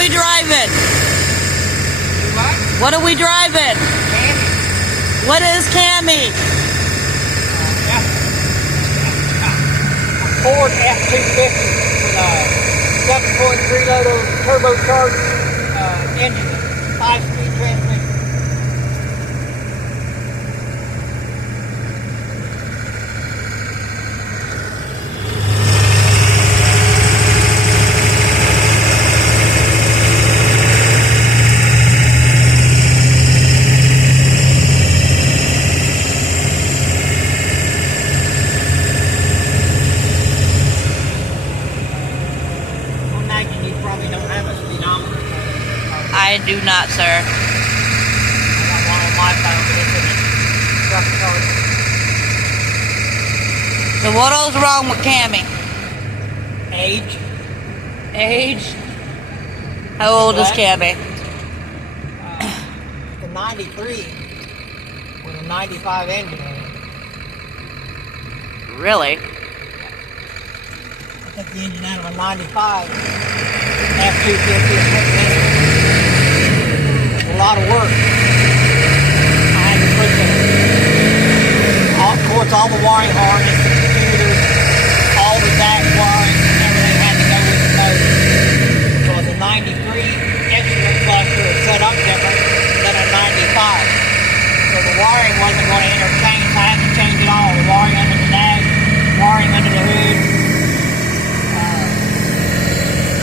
we driving? What are we driving? Cami. What is Cami? A Ford F-250 with a 7.3 liter turbocharged engine, 5-speed transmission. I do not, sir. I got one on my phone, but it's in the truck card. So what else wrong with Cami? Age. Age? How old is Cami? The 93 with a 95 engine in it. Really? I took the engine out of a 95 F-250. A lot of work. I had to put all the wiring harness, the computer, all the back wiring, everything had to go with the motor. So the 93 instrument cluster is set up different than a 95. So the wiring wasn't going to interchange, so I had to change it all. The wiring under the dash, wiring under the hood,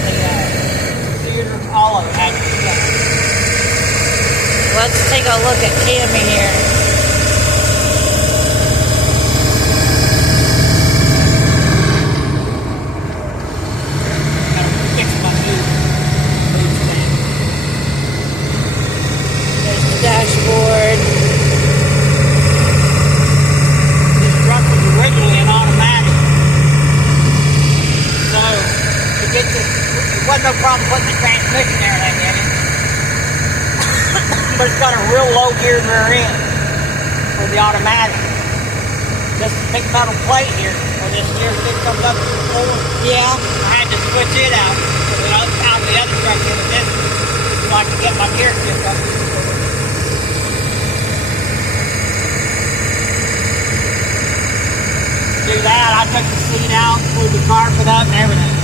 the computer, all of it had to be done. Let's take a look at Cami here. Fix my food stand. There's the dashboard. This truck was originally an automatic. So, to get it wasn't no problem putting the transmission and everything in it. But it's got a real low geared rear end for the automatic. This big metal plate here, where this gear stick comes up to the floor. Yeah. I had to switch it out of the other truck in the distance so I could get my gear stick up to the floor. To do that, I took the seat out, pulled the carpet up and everything.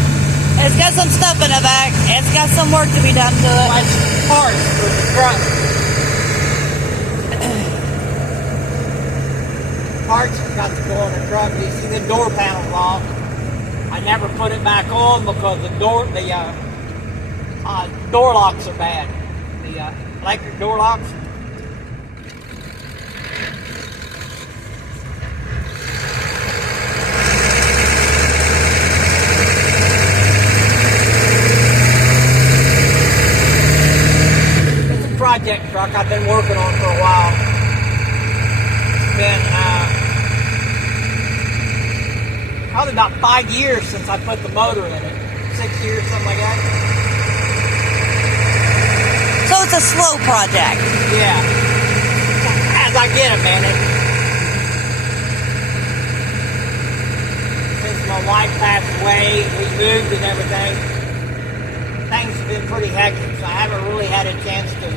It's got some stuff in the back. It's got some work to be done to it. Like parts for the truck. Parts got to go on the truck. You see the door panel locked. I never put it back on because the door locks are bad. The electric door locks. It's a project truck I've been working on for a while. It's been probably about 5 years since I put the motor in it. 6 years, something like that. So it's a slow project. Yeah. As I get it, man. Since my wife passed away, we moved and everything, things have been pretty hectic, so I haven't really had a chance to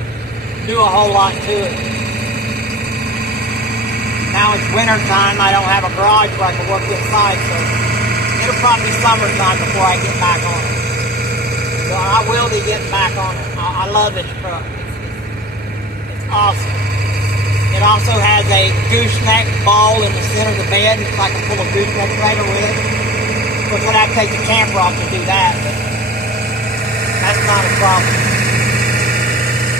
do a whole lot to it. Now it's winter time, I don't have a garage where I can work inside, so it'll probably be summertime before I get back on it. So I will be getting back on it. I love this truck. It's awesome. It also has a gooseneck ball in the center of the bed, so I can pull a gooseneck trailer with it. Of course, I'd have to take the camper off to do that, but that's not a problem.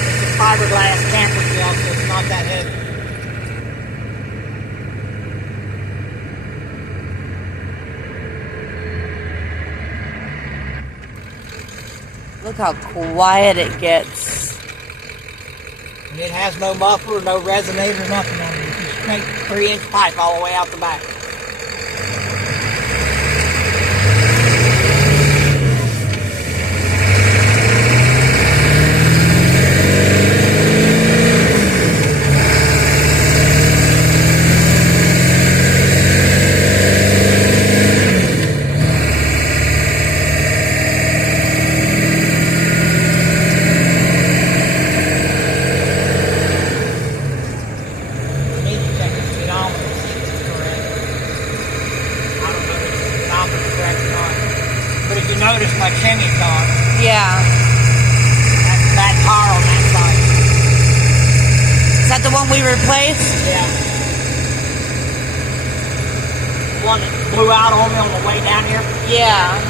It's a fiberglass camper shell, so it's not that heavy. Look how quiet it gets. And it has no muffler, no resonator, nothing on it. It's just straight 3-inch pipe all the way out the back. that the one we replaced? Yeah. The one that blew out on me on the way down here? Yeah.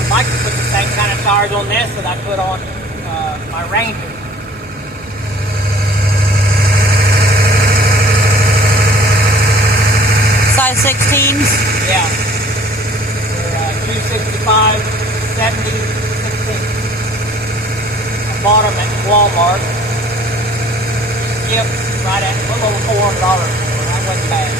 I'd like to put the same kind of tires on this that I put on my Ranger. Size 16s? Yeah. They're 265, 70, 16. I bought them at Walmart. Yep, right at a little over $400. That wasn't bad.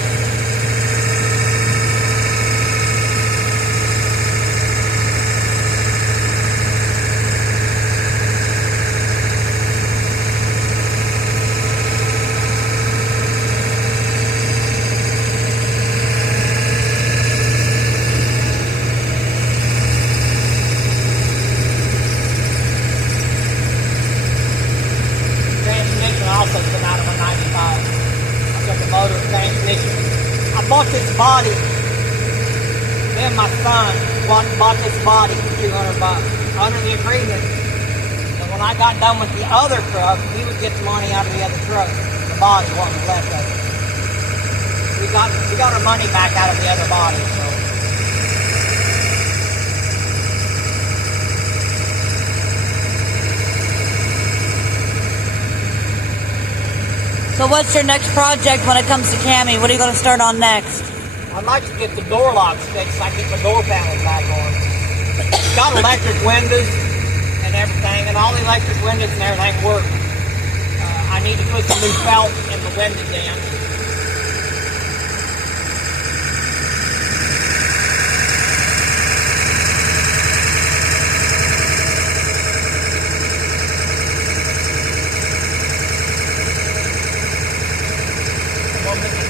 Also come out of a 95. I've got the motor transmission. I bought this body. Me and my son bought this body for $200 under the agreement. And when I got done with the other truck, he would get the money out of the other truck. The body wasn't left of it. We got our money back out of the other body. So what's your next project when it comes to Cami? What are you going to start on next? I'd like to get the door locks fixed so I can get my door panels back on. It's got electric windows and everything, and all the electric windows and everything work. I need to put some new felt in the window jam.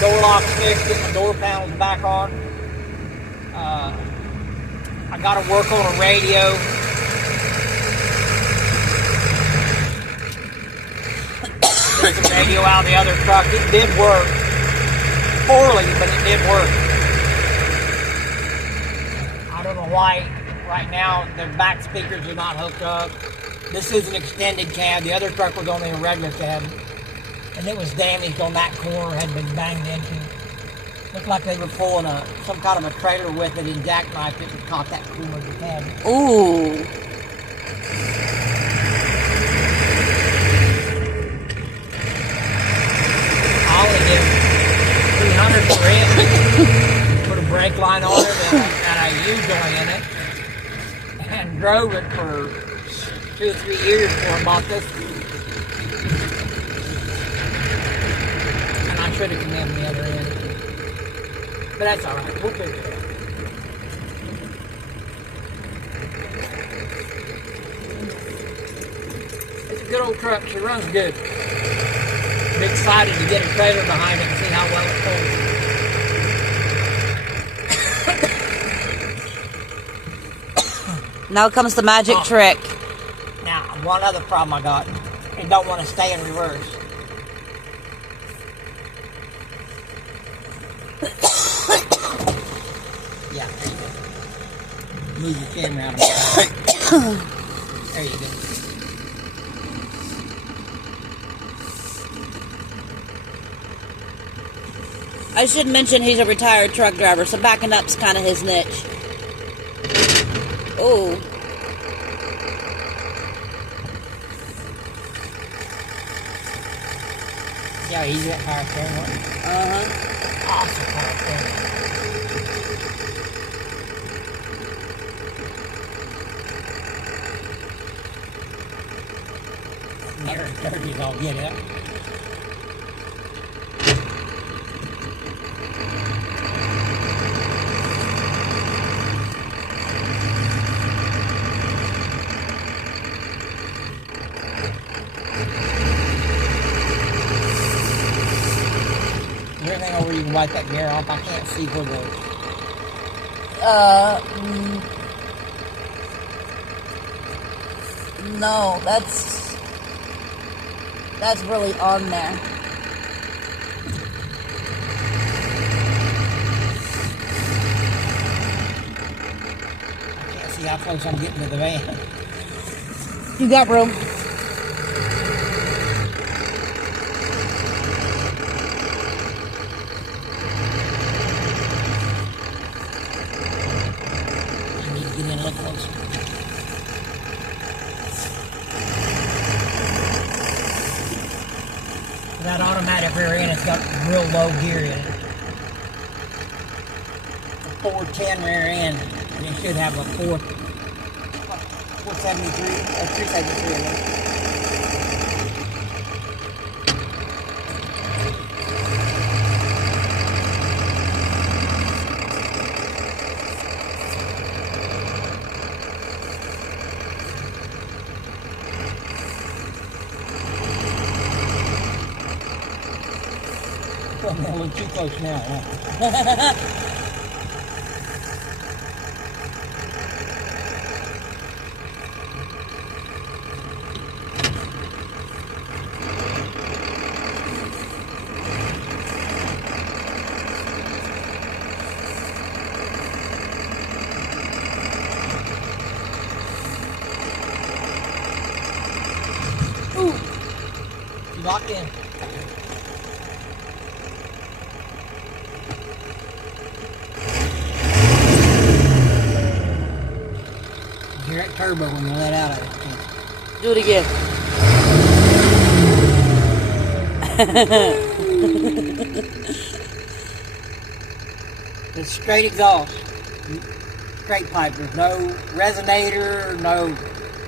Door locks fixed, get my door panels back on. I got to work on a radio. Took the radio out of the other truck. It did work. Poorly, but it did work. I don't know why right now the back speakers are not hooked up. This is an extended cab. The other truck was only a regular cab. And it was damaged on that corner, had been banged into. Looked like they were pulling some kind of a trailer with it and jackknifed it and caught that corner of the cab. Ooh. I only did $300 for it. Put a brake line on it and a U-joint in it. And drove it for 2 or 3 years before I bought this. I should have come in the other end. But that's alright, we'll figure it out. It's a good old truck, she runs good. I'm excited to get a trailer behind it and see how well it pulls. Now comes the magic trick. Now, one other problem I got. It don't want to stay in reverse. Yeah, there you go. Move your camera out of my way. There you go. I should mention he's a retired truck driver, so backing up's kind of his niche. Oh. Yeah, he's that power steering one. Awesome power steering. Near as dirty as I'll get it. Is there anything over you can wipe that mirror off? I can't see where the... No, that's really on there. see how close I'm getting to the van. You got room. I need to get in a little closer. That automatic rear end has got real low gear in it. A 410 rear end, and it should have a 473 or 373 in it. I'm a little too close now, huh? Ooh! You locked in. Hear that turbo when you let out of it. Do it again. It's straight exhaust. Straight pipe. There's no resonator, no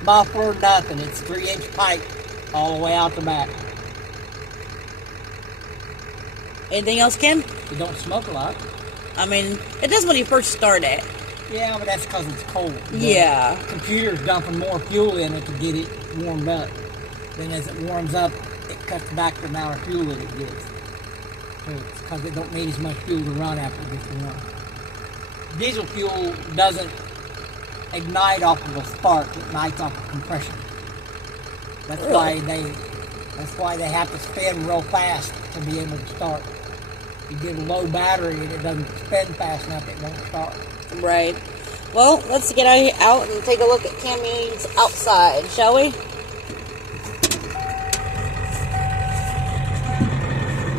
muffler, nothing. It's 3-inch pipe all the way out the back. Anything else, Ken? It don't smoke a lot. I mean, it does when you first start it. Yeah, but that's because it's cold. Yeah. The computer's dumping more fuel in it to get it warmed up. Then as it warms up, it cuts back the amount of fuel that it gets. So it's because it don't need as much fuel to run after it gets to run. Diesel fuel doesn't ignite off of a spark, it ignites off of compression. That's Really? why they have to spin real fast to be able to start. You get a low battery and it doesn't spin fast enough, it won't start. Right. Well, let's get out and take a look at Cami's outside, shall we?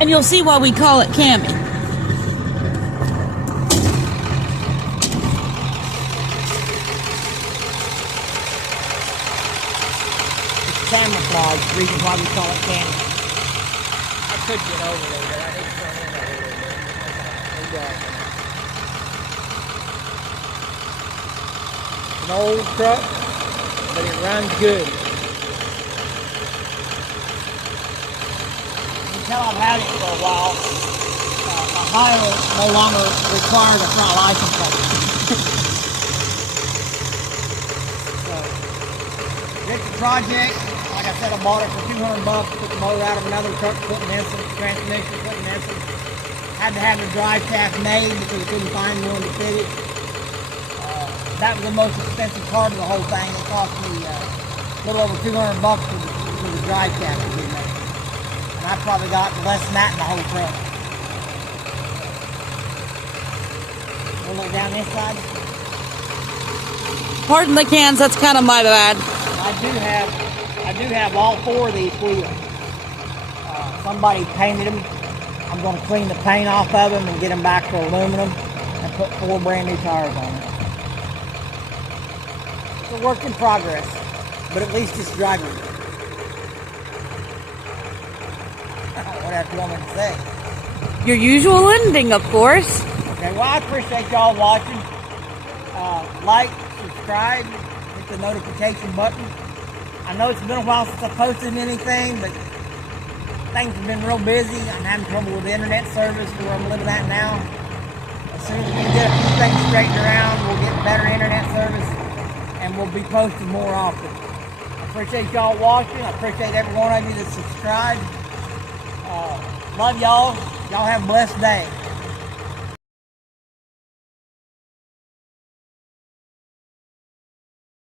And you'll see why we call it Cami. It's camouflage, the reason why we call it Cami. I could get over there, but I need to turn in over there. Okay. An old truck, but it runs good. You can tell I've had it for a while. Ohio no longer requires a front license plate. So, it's a project. Like I said, I bought it for $200. Took the motor out of another truck, putting in some transmission, putting in some. Had to have the drive shaft made because I couldn't find one to fit it. That was the most expensive part of the whole thing. It cost me a little over $200 for the drive shaft to be made. And I probably got less than that in the whole truck. We'll look down this side. Pardon the cans, that's kind of my bad. I do have all 4 of these wheels. Somebody painted them. I'm going to clean the paint off of them and get them back to aluminum and put 4 brand new tires on it. It's a work in progress, but at least it's drivable. Whatever you want me to say. Your usual ending, of course. Okay, well, I appreciate y'all watching. Like, subscribe, hit the notification button. I know it's been a while since I posted anything, but things have been real busy. I'm having trouble with the internet service where I'm living at now. As soon as we get a few things straightened around, we'll get better internet service, and we'll be posting more often. I appreciate y'all watching. I appreciate every one of you that subscribed. Love y'all. Y'all have a blessed day.